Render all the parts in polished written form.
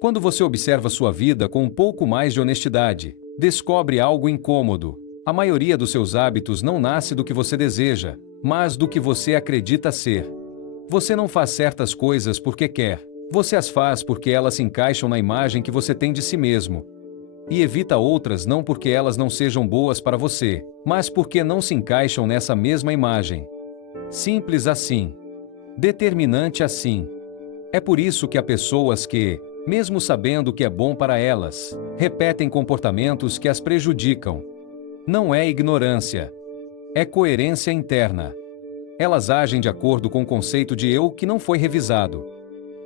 Quando você observa sua vida com um pouco mais de honestidade, descobre algo incômodo. A maioria dos seus hábitos não nasce do que você deseja, mas do que você acredita ser. Você não faz certas coisas porque quer. Você as faz porque elas se encaixam na imagem que você tem de si mesmo. E evita outras não porque elas não sejam boas para você, mas porque não se encaixam nessa mesma imagem. Simples assim. Determinante assim. É por isso que há pessoas que, mesmo sabendo que é bom para elas, repetem comportamentos que as prejudicam. Não é ignorância. É coerência interna. Elas agem de acordo com o conceito de eu que não foi revisado.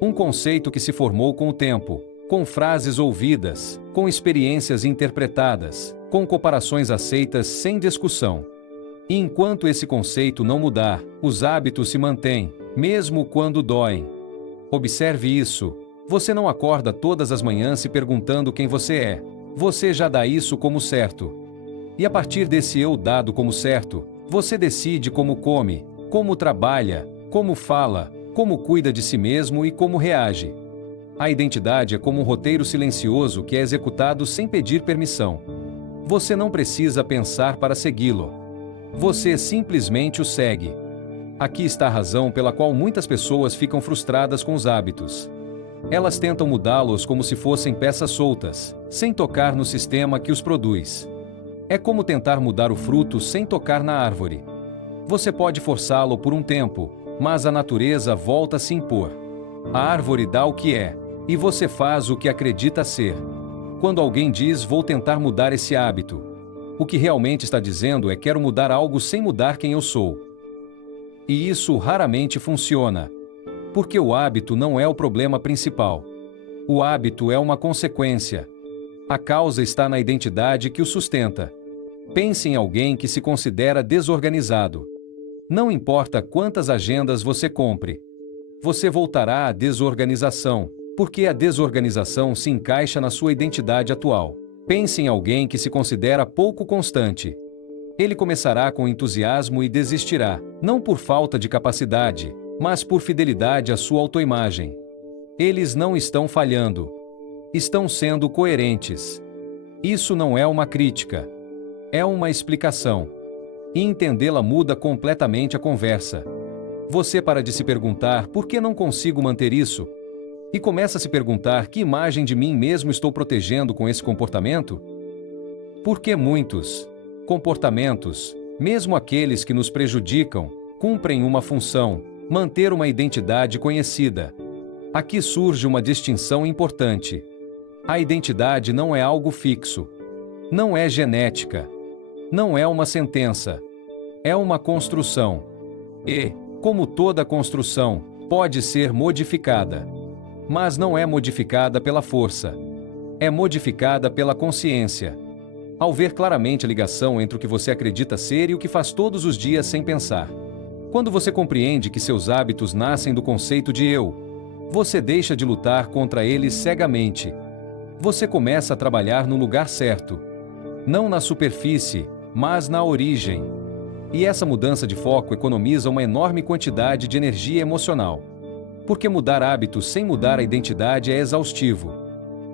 Um conceito que se formou com o tempo, com frases ouvidas, com experiências interpretadas, com comparações aceitas sem discussão. E enquanto esse conceito não mudar, os hábitos se mantêm, mesmo quando doem. Observe isso. Você não acorda todas as manhãs se perguntando quem você é. Você já dá isso como certo. E a partir desse eu dado como certo, você decide como come, como trabalha, como fala, como cuida de si mesmo e como reage. A identidade é como um roteiro silencioso que é executado sem pedir permissão. Você não precisa pensar para segui-lo. Você simplesmente o segue. Aqui está a razão pela qual muitas pessoas ficam frustradas com os hábitos. Elas tentam mudá-los como se fossem peças soltas, sem tocar no sistema que os produz. É como tentar mudar o fruto sem tocar na árvore. Você pode forçá-lo por um tempo, mas a natureza volta a se impor. A árvore dá o que é, e você faz o que acredita ser. Quando alguém diz vou tentar mudar esse hábito, o que realmente está dizendo é quero mudar algo sem mudar quem eu sou. E isso raramente funciona. Porque o hábito não é o problema principal. O hábito é uma consequência. A causa está na identidade que o sustenta. Pense em alguém que se considera desorganizado. Não importa quantas agendas você compre. Você voltará à desorganização, porque a desorganização se encaixa na sua identidade atual. Pense em alguém que se considera pouco constante. Ele começará com entusiasmo e desistirá, não por falta de capacidade, mas por fidelidade à sua autoimagem. Eles não estão falhando. Estão sendo coerentes. Isso não é uma crítica. É uma explicação. E entendê-la muda completamente a conversa. Você para de se perguntar por que não consigo manter isso? E começa a se perguntar que imagem de mim mesmo estou protegendo com esse comportamento? Porque muitos comportamentos, mesmo aqueles que nos prejudicam, cumprem uma função: manter uma identidade conhecida. Aqui surge uma distinção importante. A identidade não é algo fixo. Não é genética. Não é uma sentença. É uma construção. E, como toda construção, pode ser modificada. Mas não é modificada pela força. É modificada pela consciência. Ao ver claramente a ligação entre o que você acredita ser e o que faz todos os dias sem pensar. Quando você compreende que seus hábitos nascem do conceito de eu, você deixa de lutar contra eles cegamente. Você começa a trabalhar no lugar certo. Não na superfície, mas na origem. E essa mudança de foco economiza uma enorme quantidade de energia emocional. Porque mudar hábitos sem mudar a identidade é exaustivo.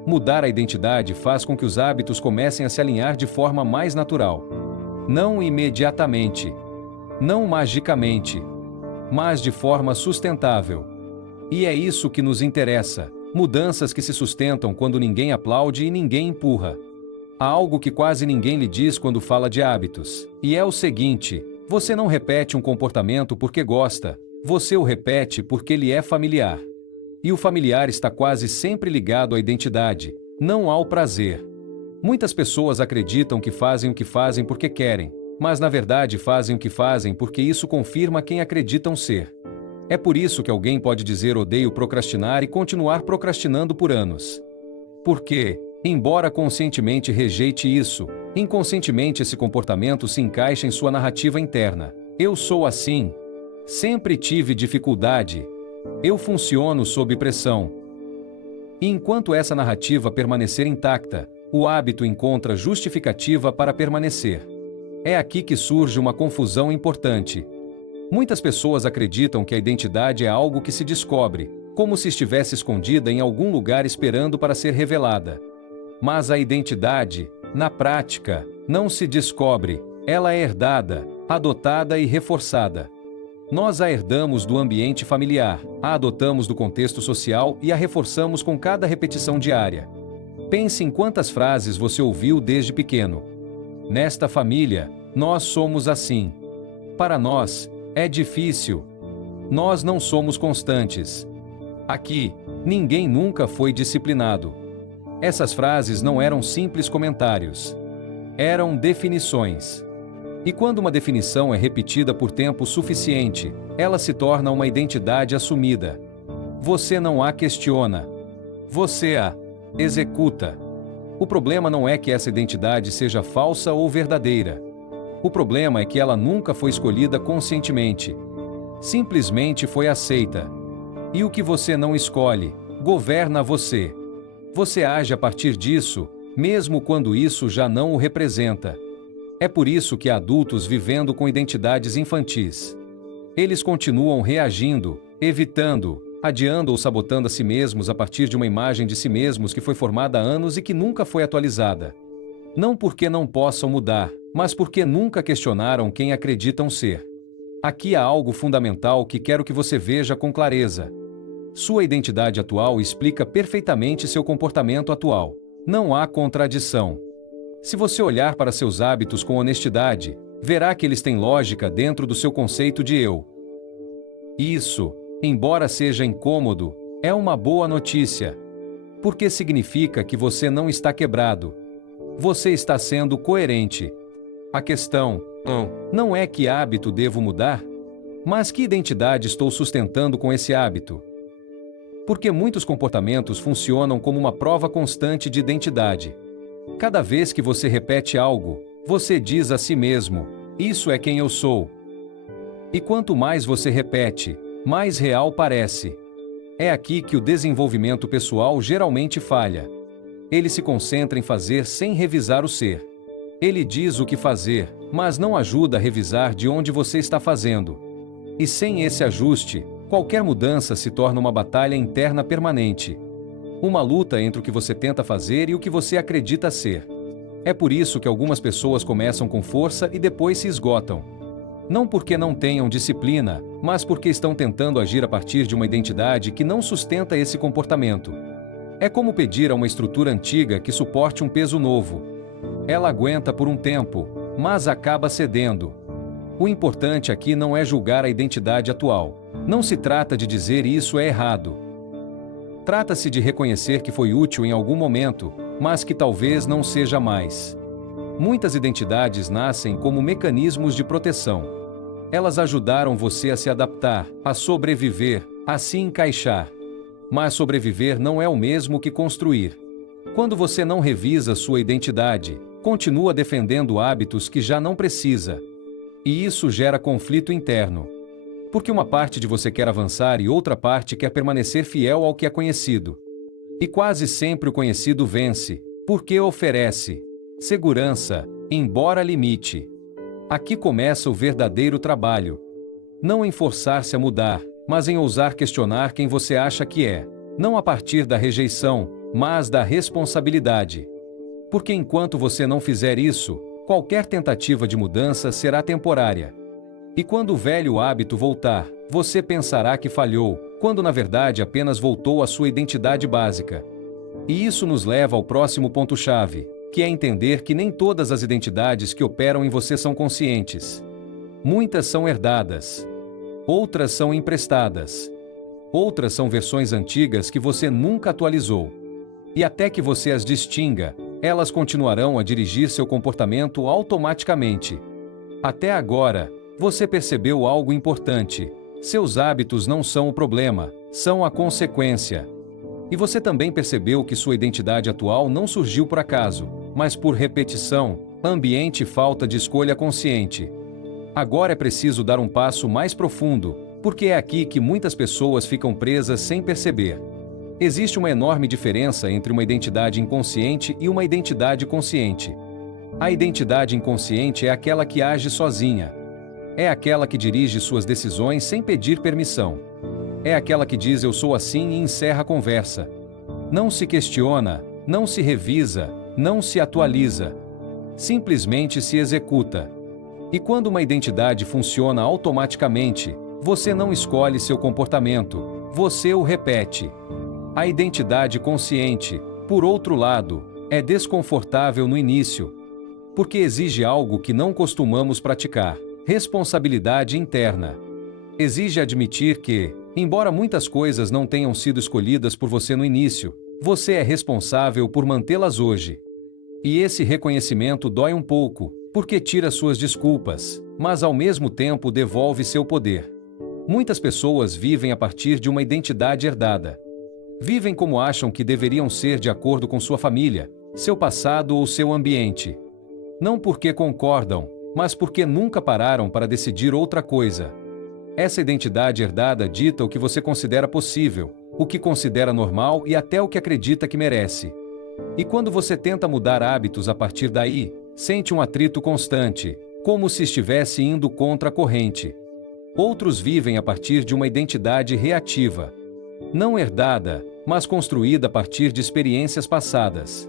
Mudar a identidade faz com que os hábitos comecem a se alinhar de forma mais natural. Não imediatamente. Não magicamente. Mas de forma sustentável. E é isso que nos interessa. Mudanças que se sustentam quando ninguém aplaude e ninguém empurra. Há algo que quase ninguém lhe diz quando fala de hábitos. E é o seguinte: você não repete um comportamento porque gosta. Você o repete porque lhe é familiar. E o familiar está quase sempre ligado à identidade, não ao prazer. Muitas pessoas acreditam que fazem o que fazem porque querem, mas na verdade fazem o que fazem porque isso confirma quem acreditam ser. É por isso que alguém pode dizer odeio procrastinar e continuar procrastinando por anos. Porque, embora conscientemente rejeite isso, inconscientemente esse comportamento se encaixa em sua narrativa interna. Eu sou assim. Sempre tive dificuldade. Eu funciono sob pressão. E enquanto essa narrativa permanecer intacta, o hábito encontra justificativa para permanecer. É aqui que surge uma confusão importante. Muitas pessoas acreditam que a identidade é algo que se descobre, como se estivesse escondida em algum lugar esperando para ser revelada. Mas a identidade, na prática, não se descobre, ela é herdada, adotada e reforçada. Nós a herdamos do ambiente familiar, a adotamos do contexto social e a reforçamos com cada repetição diária. Pense em quantas frases você ouviu desde pequeno. Nesta família, nós somos assim. Para nós, é difícil. Nós não somos constantes. Aqui, ninguém nunca foi disciplinado. Essas frases não eram simples comentários. Eram definições. E quando uma definição é repetida por tempo suficiente, ela se torna uma identidade assumida. Você não a questiona. Você a executa. O problema não é que essa identidade seja falsa ou verdadeira. O problema é que ela nunca foi escolhida conscientemente. Simplesmente foi aceita. E o que você não escolhe, governa você. Você age a partir disso, mesmo quando isso já não o representa. É por isso que há adultos vivendo com identidades infantis. Eles continuam reagindo, evitando, adiando ou sabotando a si mesmos a partir de uma imagem de si mesmos que foi formada há anos e que nunca foi atualizada. Não porque não possam mudar, mas porque nunca questionaram quem acreditam ser. Aqui há algo fundamental que quero que você veja com clareza. Sua identidade atual explica perfeitamente seu comportamento atual. Não há contradição. Se você olhar para seus hábitos com honestidade, verá que eles têm lógica dentro do seu conceito de eu. Isso, embora seja incômodo, é uma boa notícia. Porque significa que você não está quebrado. Você está sendo coerente. A questão, não é que hábito devo mudar, mas que identidade estou sustentando com esse hábito. Porque muitos comportamentos funcionam como uma prova constante de identidade. Cada vez que você repete algo, você diz a si mesmo, isso é quem eu sou. E quanto mais você repete, mais real parece. É aqui que o desenvolvimento pessoal geralmente falha. Ele se concentra em fazer sem revisar o ser. Ele diz o que fazer, mas não ajuda a revisar de onde você está fazendo. E sem esse ajuste, qualquer mudança se torna uma batalha interna permanente. Uma luta entre o que você tenta fazer e o que você acredita ser. É por isso que algumas pessoas começam com força e depois se esgotam. Não porque não tenham disciplina, mas porque estão tentando agir a partir de uma identidade que não sustenta esse comportamento. É como pedir a uma estrutura antiga que suporte um peso novo. Ela aguenta por um tempo, mas acaba cedendo. O importante aqui não é julgar a identidade atual. Não se trata de dizer isso é errado. Trata-se de reconhecer que foi útil em algum momento, mas que talvez não seja mais. Muitas identidades nascem como mecanismos de proteção. Elas ajudaram você a se adaptar, a sobreviver, a se encaixar. Mas sobreviver não é o mesmo que construir. Quando você não revisa sua identidade, continua defendendo hábitos que já não precisa. E isso gera conflito interno. Porque uma parte de você quer avançar e outra parte quer permanecer fiel ao que é conhecido. E quase sempre o conhecido vence, porque oferece segurança, embora limite. Aqui começa o verdadeiro trabalho. Não em forçar-se a mudar, mas em ousar questionar quem você acha que é. Não a partir da rejeição, mas da responsabilidade. Porque enquanto você não fizer isso, qualquer tentativa de mudança será temporária. E quando o velho hábito voltar, você pensará que falhou, quando na verdade apenas voltou à sua identidade básica. E isso nos leva ao próximo ponto-chave, que é entender que nem todas as identidades que operam em você são conscientes. Muitas são herdadas. Outras são emprestadas. Outras são versões antigas que você nunca atualizou. E até que você as distinga, elas continuarão a dirigir seu comportamento automaticamente. Até agora, você percebeu algo importante. Seus hábitos não são o problema, são a consequência. E você também percebeu que sua identidade atual não surgiu por acaso, mas por repetição, ambiente e falta de escolha consciente. Agora é preciso dar um passo mais profundo, porque é aqui que muitas pessoas ficam presas sem perceber. Existe uma enorme diferença entre uma identidade inconsciente e uma identidade consciente. A identidade inconsciente é aquela que age sozinha. É aquela que dirige suas decisões sem pedir permissão. É aquela que diz eu sou assim e encerra a conversa. Não se questiona, não se revisa, não se atualiza. Simplesmente se executa. E quando uma identidade funciona automaticamente, você não escolhe seu comportamento, você o repete. A identidade consciente, por outro lado, é desconfortável no início, porque exige algo que não costumamos praticar: responsabilidade interna. Exige admitir que, embora muitas coisas não tenham sido escolhidas por você no início, você é responsável por mantê-las hoje. E esse reconhecimento dói um pouco, porque tira suas desculpas, mas ao mesmo tempo devolve seu poder. Muitas pessoas vivem a partir de uma identidade herdada. Vivem como acham que deveriam ser de acordo com sua família, seu passado ou seu ambiente. Não porque concordam, mas porque nunca pararam para decidir outra coisa. Essa identidade herdada dita o que você considera possível, o que considera normal e até o que acredita que merece. E quando você tenta mudar hábitos a partir daí, sente um atrito constante, como se estivesse indo contra a corrente. Outros vivem a partir de uma identidade reativa. Não herdada, mas construída a partir de experiências passadas.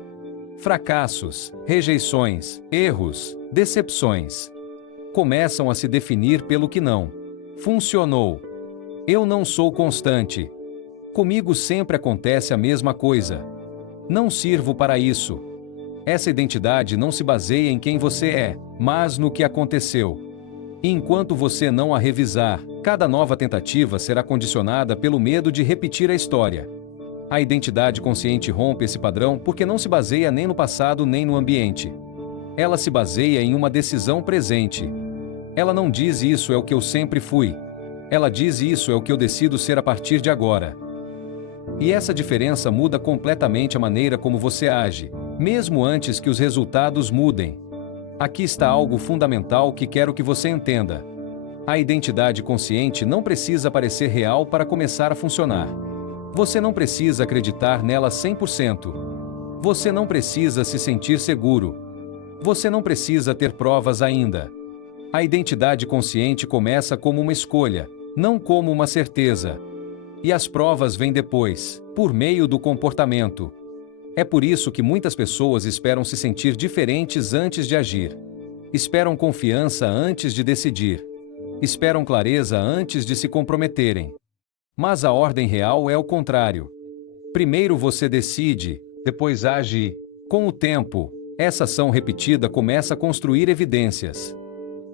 Fracassos, rejeições, erros, decepções. Começam a se definir pelo que não funcionou. Eu não sou constante. Comigo sempre acontece a mesma coisa. Não sirvo para isso. Essa identidade não se baseia em quem você é, mas no que aconteceu. E enquanto você não a revisar, cada nova tentativa será condicionada pelo medo de repetir a história. A identidade consciente rompe esse padrão porque não se baseia nem no passado nem no ambiente. Ela se baseia em uma decisão presente. Ela não diz isso é o que eu sempre fui. Ela diz isso é o que eu decido ser a partir de agora. E essa diferença muda completamente a maneira como você age, mesmo antes que os resultados mudem. Aqui está algo fundamental que quero que você entenda. A identidade consciente não precisa parecer real para começar a funcionar. Você não precisa acreditar nela 100%. Você não precisa se sentir seguro. Você não precisa ter provas ainda. A identidade consciente começa como uma escolha, não como uma certeza. E as provas vêm depois, por meio do comportamento. É por isso que muitas pessoas esperam se sentir diferentes antes de agir. Esperam confiança antes de decidir. Esperam clareza antes de se comprometerem. Mas a ordem real é o contrário. Primeiro você decide, depois age. Com o tempo, essa ação repetida começa a construir evidências.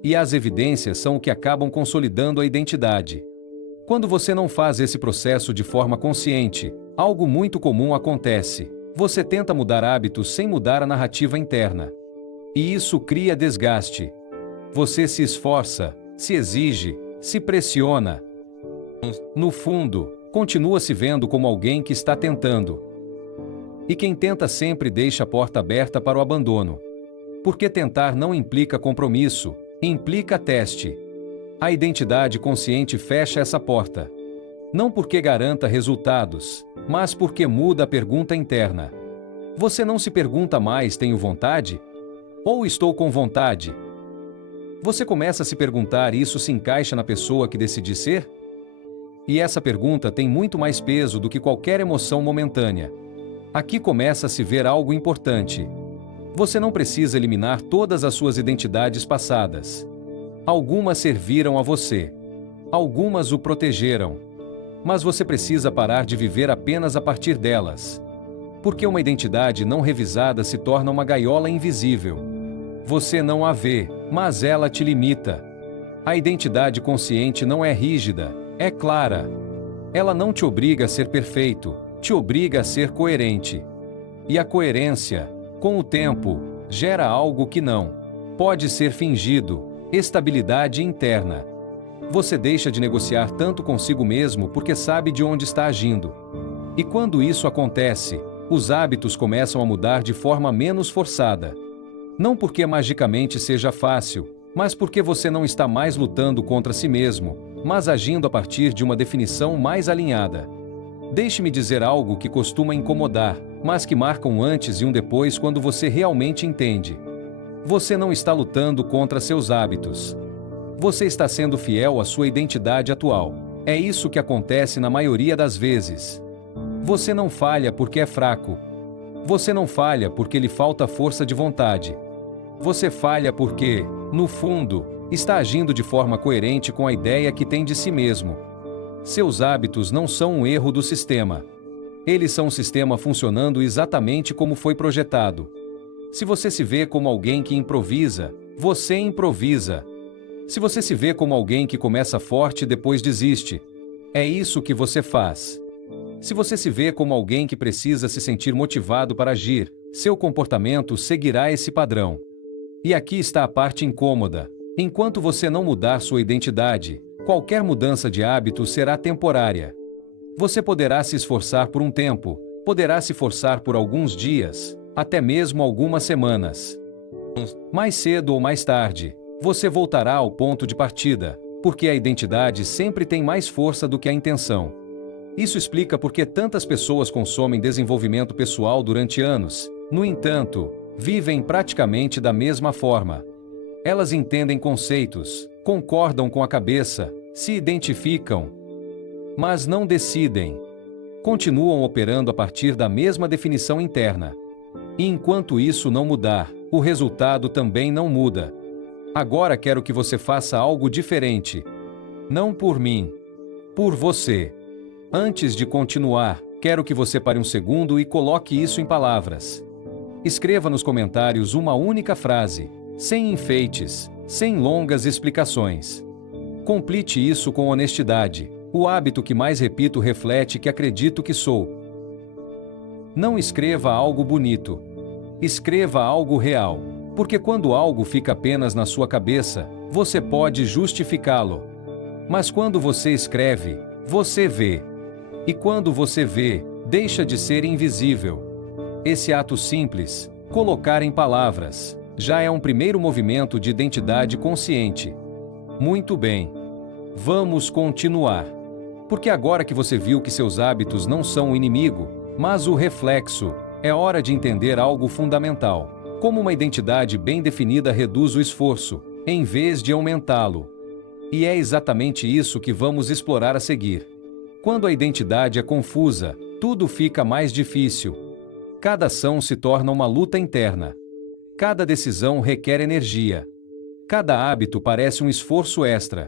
E as evidências são o que acabam consolidando a identidade. Quando você não faz esse processo de forma consciente, algo muito comum acontece. Você tenta mudar hábitos sem mudar a narrativa interna. E isso cria desgaste. Você se esforça, se exige, se pressiona. No fundo, continua se vendo como alguém que está tentando. E quem tenta sempre deixa a porta aberta para o abandono. Porque tentar não implica compromisso, implica teste. A identidade consciente fecha essa porta. Não porque garanta resultados, mas porque muda a pergunta interna. Você não se pergunta mais: tenho vontade? Ou estou com vontade? Você começa a se perguntar: isso se encaixa na pessoa que decidi ser? E essa pergunta tem muito mais peso do que qualquer emoção momentânea. Aqui começa a se ver algo importante. Você não precisa eliminar todas as suas identidades passadas. Algumas serviram a você. Algumas o protegeram. Mas você precisa parar de viver apenas a partir delas. Porque uma identidade não revisada se torna uma gaiola invisível. Você não a vê, mas ela te limita. A identidade consciente não é rígida, é clara. Ela não te obriga a ser perfeito, te obriga a ser coerente. E a coerência, com o tempo, gera algo que não pode ser fingido: estabilidade interna. Você deixa de negociar tanto consigo mesmo porque sabe de onde está agindo. E quando isso acontece, os hábitos começam a mudar de forma menos forçada. Não porque magicamente seja fácil, mas porque você não está mais lutando contra si mesmo, mas agindo a partir de uma definição mais alinhada. Deixe-me dizer algo que costuma incomodar, mas que marca um antes e um depois quando você realmente entende. Você não está lutando contra seus hábitos. Você está sendo fiel à sua identidade atual. É isso que acontece na maioria das vezes. Você não falha porque é fraco. Você não falha porque lhe falta força de vontade. Você falha porque, no fundo, está agindo de forma coerente com a ideia que tem de si mesmo. Seus hábitos não são um erro do sistema. Eles são um sistema funcionando exatamente como foi projetado. Se você se vê como alguém que improvisa, você improvisa. Se você se vê como alguém que começa forte e depois desiste, é isso que você faz. Se você se vê como alguém que precisa se sentir motivado para agir, seu comportamento seguirá esse padrão. E aqui está a parte incômoda. Enquanto você não mudar sua identidade, qualquer mudança de hábito será temporária. Você poderá se esforçar por um tempo, poderá se forçar por alguns dias, até mesmo algumas semanas. Mais cedo ou mais tarde, você voltará ao ponto de partida, porque a identidade sempre tem mais força do que a intenção. Isso explica por que tantas pessoas consomem desenvolvimento pessoal durante anos. No entanto, vivem praticamente da mesma forma. Elas entendem conceitos, concordam com a cabeça, se identificam, mas não decidem. Continuam operando a partir da mesma definição interna. E enquanto isso não mudar, o resultado também não muda. Agora quero que você faça algo diferente. Não por mim, por você. Antes de continuar, quero que você pare um segundo e coloque isso em palavras. Escreva nos comentários uma única frase, sem enfeites, sem longas explicações. Complete isso com honestidade. O hábito que mais repito reflete que acredito que sou. Não escreva algo bonito. Escreva algo real. Porque quando algo fica apenas na sua cabeça, você pode justificá-lo. Mas quando você escreve, você vê. E quando você vê, deixa de ser invisível. Esse ato simples, colocar em palavras, já é um primeiro movimento de identidade consciente. Muito bem. Vamos continuar. Porque agora que você viu que seus hábitos não são o inimigo, mas o reflexo, é hora de entender algo fundamental. Como uma identidade bem definida reduz o esforço, em vez de aumentá-lo. E é exatamente isso que vamos explorar a seguir. Quando a identidade é confusa, tudo fica mais difícil. Cada ação se torna uma luta interna. Cada decisão requer energia. Cada hábito parece um esforço extra.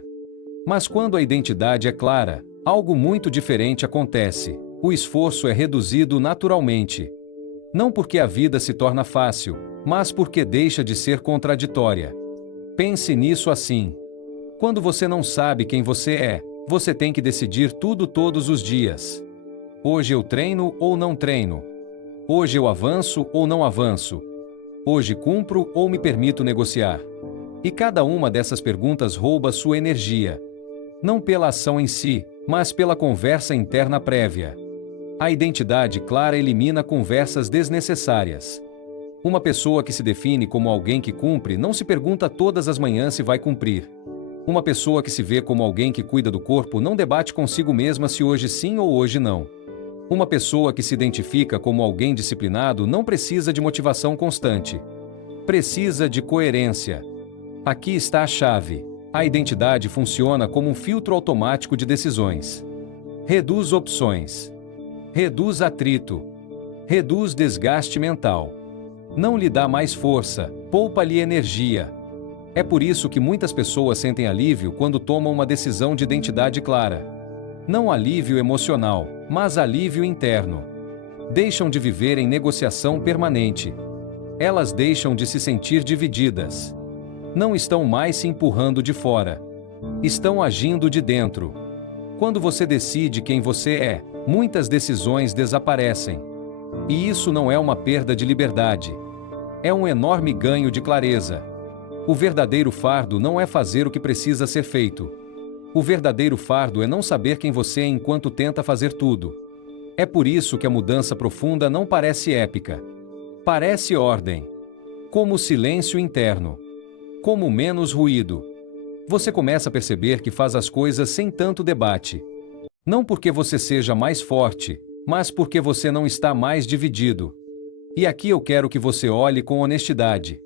Mas quando a identidade é clara, algo muito diferente acontece. O esforço é reduzido naturalmente. Não porque a vida se torna fácil, mas porque deixa de ser contraditória. Pense nisso assim. Quando você não sabe quem você é, você tem que decidir tudo todos os dias. Hoje eu treino ou não treino? Hoje eu avanço ou não avanço? Hoje cumpro ou me permito negociar? E cada uma dessas perguntas rouba sua energia. Não pela ação em si, mas pela conversa interna prévia. A identidade clara elimina conversas desnecessárias. Uma pessoa que se define como alguém que cumpre não se pergunta todas as manhãs se vai cumprir. Uma pessoa que se vê como alguém que cuida do corpo não debate consigo mesma se hoje sim ou hoje não. Uma pessoa que se identifica como alguém disciplinado não precisa de motivação constante. Precisa de coerência. Aqui está a chave. A identidade funciona como um filtro automático de decisões. Reduz opções. Reduz atrito. Reduz desgaste mental. Não lhe dá mais força, poupa-lhe energia. É por isso que muitas pessoas sentem alívio quando tomam uma decisão de identidade clara. Não alívio emocional, mas alívio interno. Deixam de viver em negociação permanente. Elas deixam de se sentir divididas. Não estão mais se empurrando de fora. Estão agindo de dentro. Quando você decide quem você é, muitas decisões desaparecem. E isso não é uma perda de liberdade. É um enorme ganho de clareza. O verdadeiro fardo não é fazer o que precisa ser feito. O verdadeiro fardo é não saber quem você é enquanto tenta fazer tudo. É por isso que a mudança profunda não parece épica. Parece ordem. Como silêncio interno. Como menos ruído. Você começa a perceber que faz as coisas sem tanto debate. Não porque você seja mais forte, mas porque você não está mais dividido. E aqui eu quero que você olhe com honestidade.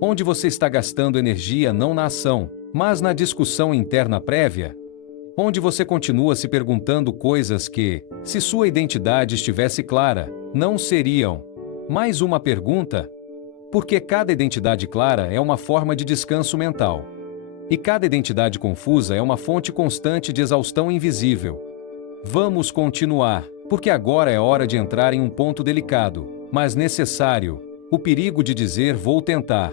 Onde você está gastando energia não na ação, mas na discussão interna prévia? onde você continua se perguntando coisas que, se sua identidade estivesse clara, não seriam. Mais uma pergunta? Porque cada identidade clara é uma forma de descanso mental. E cada identidade confusa é uma fonte constante de exaustão invisível. Vamos continuar, porque agora é hora de entrar em um ponto delicado, mas necessário: o perigo de dizer "vou tentar".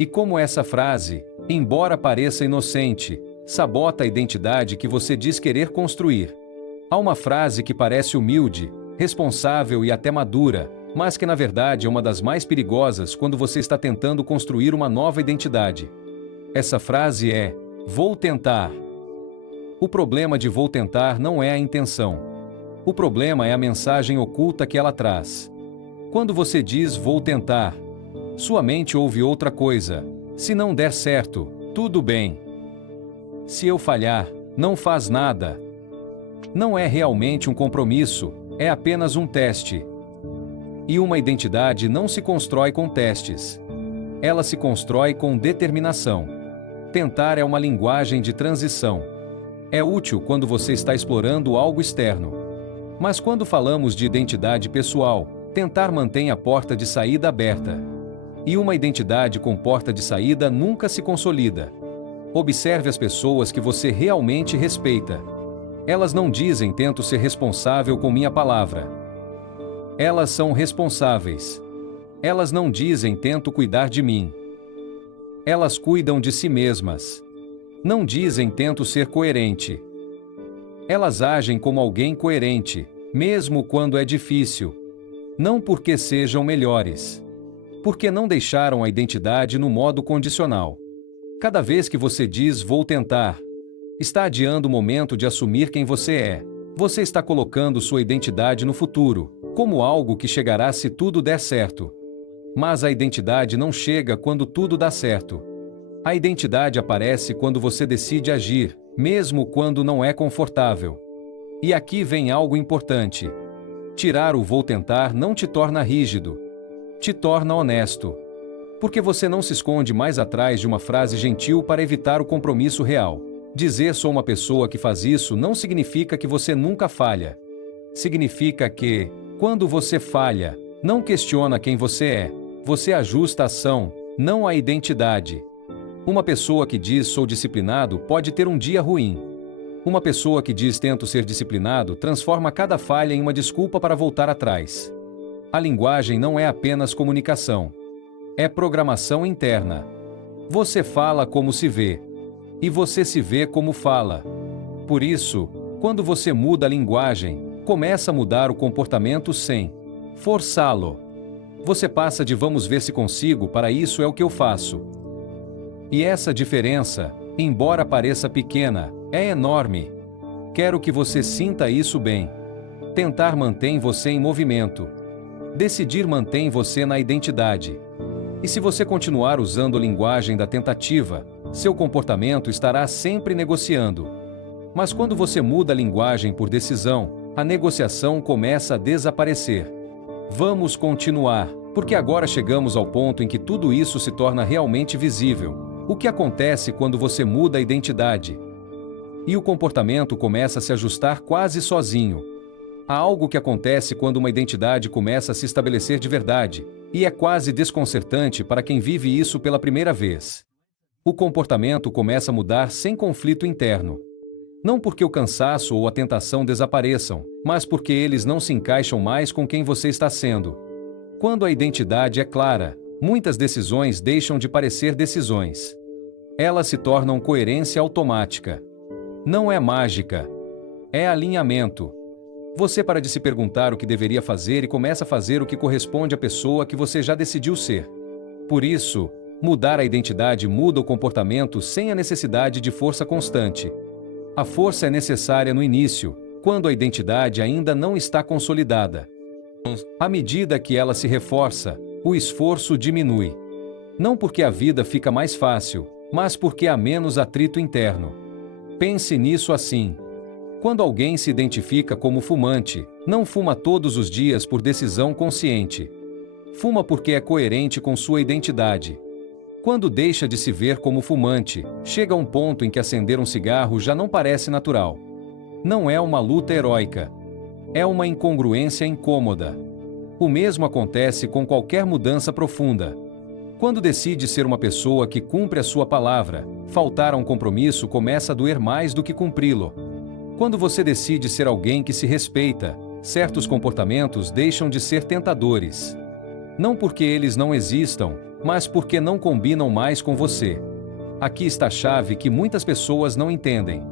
E como essa frase, embora pareça inocente, sabota a identidade que você diz querer construir. Há uma frase que parece humilde, responsável e até madura, mas que na verdade é uma das mais perigosas quando você está tentando construir uma nova identidade. Essa frase é: "vou tentar". O problema de "vou tentar" não é a intenção. O problema é a mensagem oculta que ela traz. Quando você diz "vou tentar", sua mente ouve outra coisa. Se não der certo, tudo bem. Se eu falhar, não faz nada. Não é realmente um compromisso, é apenas um teste. E uma identidade não se constrói com testes. Ela se constrói com determinação. Tentar é uma linguagem de transição. É útil quando você está explorando algo externo. Mas quando falamos de identidade pessoal, tentar mantém a porta de saída aberta. E uma identidade com porta de saída nunca se consolida. Observe as pessoas que você realmente respeita. Elas não dizem "tento ser responsável com minha palavra". Elas são responsáveis. Elas não dizem "tento cuidar de mim". Elas cuidam de si mesmas. Não dizem "tento ser coerente". Elas agem como alguém coerente, mesmo quando é difícil. Não porque sejam melhores. Porque não deixaram a identidade no modo condicional. Cada vez que você diz "vou tentar", está adiando o momento de assumir quem você é. Você está colocando sua identidade no futuro, como algo que chegará se tudo der certo. Mas a identidade não chega quando tudo dá certo. A identidade aparece quando você decide agir, mesmo quando não é confortável. E aqui vem algo importante. Tirar o "vou tentar" não te torna rígido. Te torna honesto. Porque você não se esconde mais atrás de uma frase gentil para evitar o compromisso real. Dizer "sou uma pessoa que faz isso" não significa que você nunca falha. Significa que, quando você falha, não questiona quem você é. Você ajusta a ação, não a identidade. Uma pessoa que diz "sou disciplinado" pode ter um dia ruim. Uma pessoa que diz "tento ser disciplinado" transforma cada falha em uma desculpa para voltar atrás. A linguagem não é apenas comunicação. É programação interna. Você fala como se vê. E você se vê como fala. Por isso, quando você muda a linguagem, começa a mudar o comportamento sem forçá-lo. Você passa de "vamos ver se consigo" para "isso é o que eu faço". E essa diferença, embora pareça pequena, é enorme. Quero que você sinta isso bem. Tentar mantém você em movimento. Decidir mantém você na identidade. E se você continuar usando a linguagem da tentativa, seu comportamento estará sempre negociando. Mas quando você muda a linguagem por decisão, a negociação começa a desaparecer. Vamos continuar, porque agora chegamos ao ponto em que tudo isso se torna realmente visível. O que acontece quando você muda a identidade? E o comportamento começa a se ajustar quase sozinho. Há algo que acontece quando uma identidade começa a se estabelecer de verdade, e é quase desconcertante para quem vive isso pela primeira vez. O comportamento começa a mudar sem conflito interno. Não porque o cansaço ou a tentação desapareçam, mas porque eles não se encaixam mais com quem você está sendo. Quando a identidade é clara, muitas decisões deixam de parecer decisões. Elas se tornam coerência automática. Não é mágica. É alinhamento. Você para de se perguntar o que deveria fazer e começa a fazer o que corresponde à pessoa que você já decidiu ser. Por isso, mudar a identidade muda o comportamento sem a necessidade de força constante. A força é necessária no início, quando a identidade ainda não está consolidada. À medida que ela se reforça, o esforço diminui. Não porque a vida fica mais fácil, mas porque há menos atrito interno. Pense nisso assim. Quando alguém se identifica como fumante, não fuma todos os dias por decisão consciente. Fuma porque é coerente com sua identidade. Quando deixa de se ver como fumante, chega a um ponto em que acender um cigarro já não parece natural. Não é uma luta heróica. É uma incongruência incômoda. O mesmo acontece com qualquer mudança profunda. Quando decide ser uma pessoa que cumpre a sua palavra, faltar a um compromisso começa a doer mais do que cumpri-lo. Quando você decide ser alguém que se respeita, certos comportamentos deixam de ser tentadores. Não porque eles não existam, mas porque não combinam mais com você. Aqui está a chave que muitas pessoas não entendem.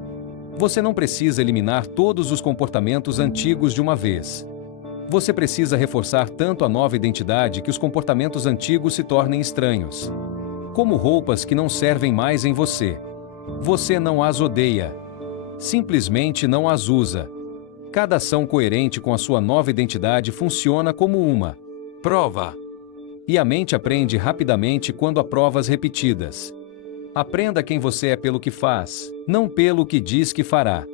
Você não precisa eliminar todos os comportamentos antigos de uma vez. Você precisa reforçar tanto a nova identidade que os comportamentos antigos se tornem estranhos. Como roupas que não servem mais em você. Você não as odeia. Simplesmente não as usa. Cada ação coerente com a sua nova identidade funciona como uma prova. E a mente aprende rapidamente quando há provas repetidas. Aprenda quem você é pelo que faz, não pelo que diz que fará.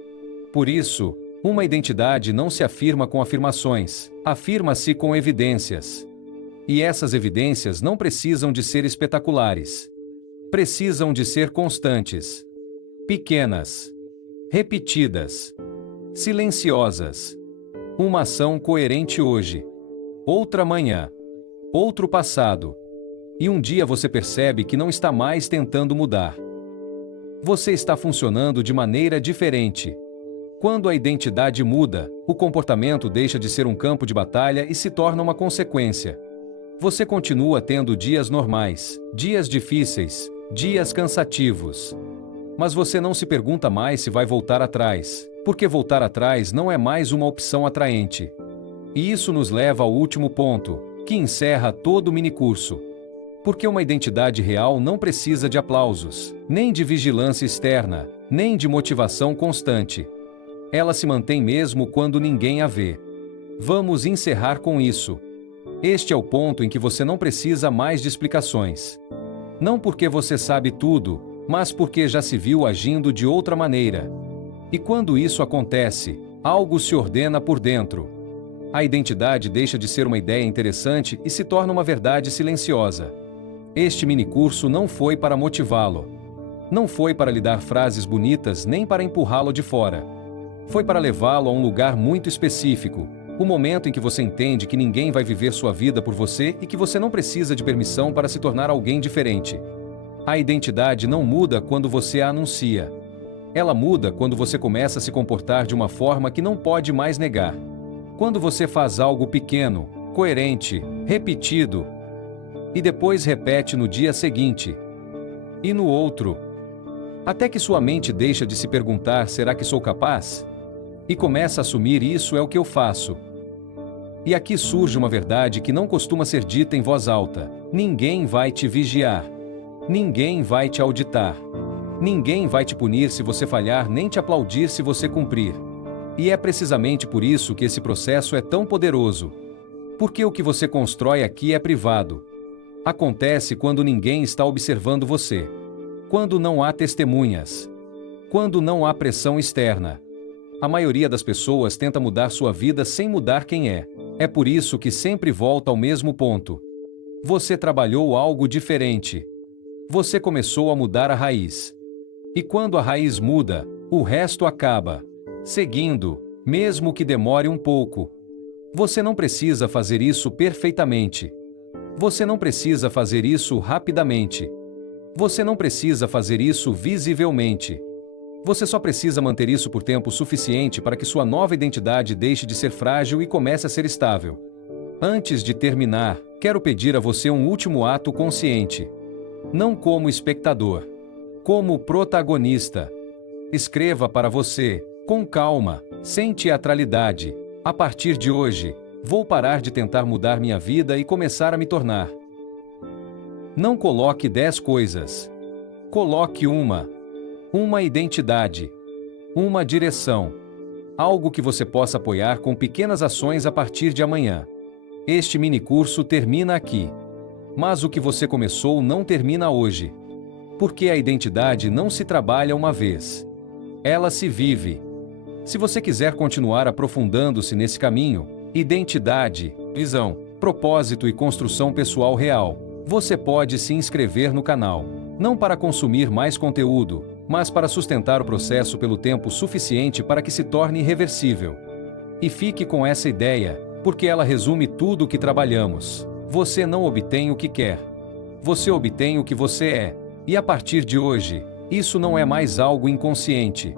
Por isso, uma identidade não se afirma com afirmações, afirma-se com evidências. E essas evidências não precisam de ser espetaculares. Precisam de ser constantes. Pequenas. Repetidas. Silenciosas. Uma ação coerente hoje. Outra amanhã. Outro passado. E um dia você percebe que não está mais tentando mudar. Você está funcionando de maneira diferente. Quando a identidade muda, o comportamento deixa de ser um campo de batalha e se torna uma consequência. Você continua tendo dias normais, dias difíceis, dias cansativos. Mas você não se pergunta mais se vai voltar atrás, porque voltar atrás não é mais uma opção atraente. E isso nos leva ao último ponto, que encerra todo o minicurso. Porque uma identidade real não precisa de aplausos, nem de vigilância externa, nem de motivação constante. Ela se mantém mesmo quando ninguém a vê. Vamos encerrar com isso. Este é o ponto em que você não precisa mais de explicações. Não porque você sabe tudo, mas porque já se viu agindo de outra maneira. E quando isso acontece, algo se ordena por dentro. A identidade deixa de ser uma ideia interessante e se torna uma verdade silenciosa. Este minicurso não foi para motivá-lo. Não foi para lhe dar frases bonitas nem para empurrá-lo de fora. Foi para levá-lo a um lugar muito específico, o momento em que você entende que ninguém vai viver sua vida por você e que você não precisa de permissão para se tornar alguém diferente. A identidade não muda quando você a anuncia. Ela muda quando você começa a se comportar de uma forma que não pode mais negar. Quando você faz algo pequeno, coerente, repetido, e depois repete no dia seguinte, e no outro, até que sua mente deixa de se perguntar: será que sou capaz? E começa a assumir: isso é o que eu faço. E aqui surge uma verdade que não costuma ser dita em voz alta: ninguém vai te vigiar. Ninguém vai te auditar. Ninguém vai te punir se você falhar, nem te aplaudir se você cumprir. E é precisamente por isso que esse processo é tão poderoso. Porque o que você constrói aqui é privado. Acontece quando ninguém está observando você. Quando não há testemunhas. Quando não há pressão externa. A maioria das pessoas tenta mudar sua vida sem mudar quem é. É por isso que sempre volta ao mesmo ponto. Você trabalhou algo diferente. Você começou a mudar a raiz. E quando a raiz muda, o resto acaba seguindo, mesmo que demore um pouco. Você não precisa fazer isso perfeitamente. Você não precisa fazer isso rapidamente. Você não precisa fazer isso visivelmente. Você só precisa manter isso por tempo suficiente para que sua nova identidade deixe de ser frágil e comece a ser estável. Antes de terminar, quero pedir a você um último ato consciente. Não como espectador, como protagonista. Escreva para você, com calma, sem teatralidade: a partir de hoje, vou parar de tentar mudar minha vida e começar a me tornar. Não coloque 10 coisas. Coloque uma identidade, uma direção, algo que você possa apoiar com pequenas ações a partir de amanhã. Este minicurso termina aqui. Mas o que você começou não termina hoje. Porque a identidade não se trabalha uma vez. Ela se vive. Se você quiser continuar aprofundando-se nesse caminho, identidade, visão, propósito e construção pessoal real, Você pode se inscrever no canal, não para consumir mais conteúdo, mas para sustentar o processo pelo tempo suficiente para que se torne irreversível. E fique com essa ideia, porque ela resume tudo o que trabalhamos. Você não obtém o que quer. Você obtém o que você é. E a partir de hoje, isso não é mais algo inconsciente,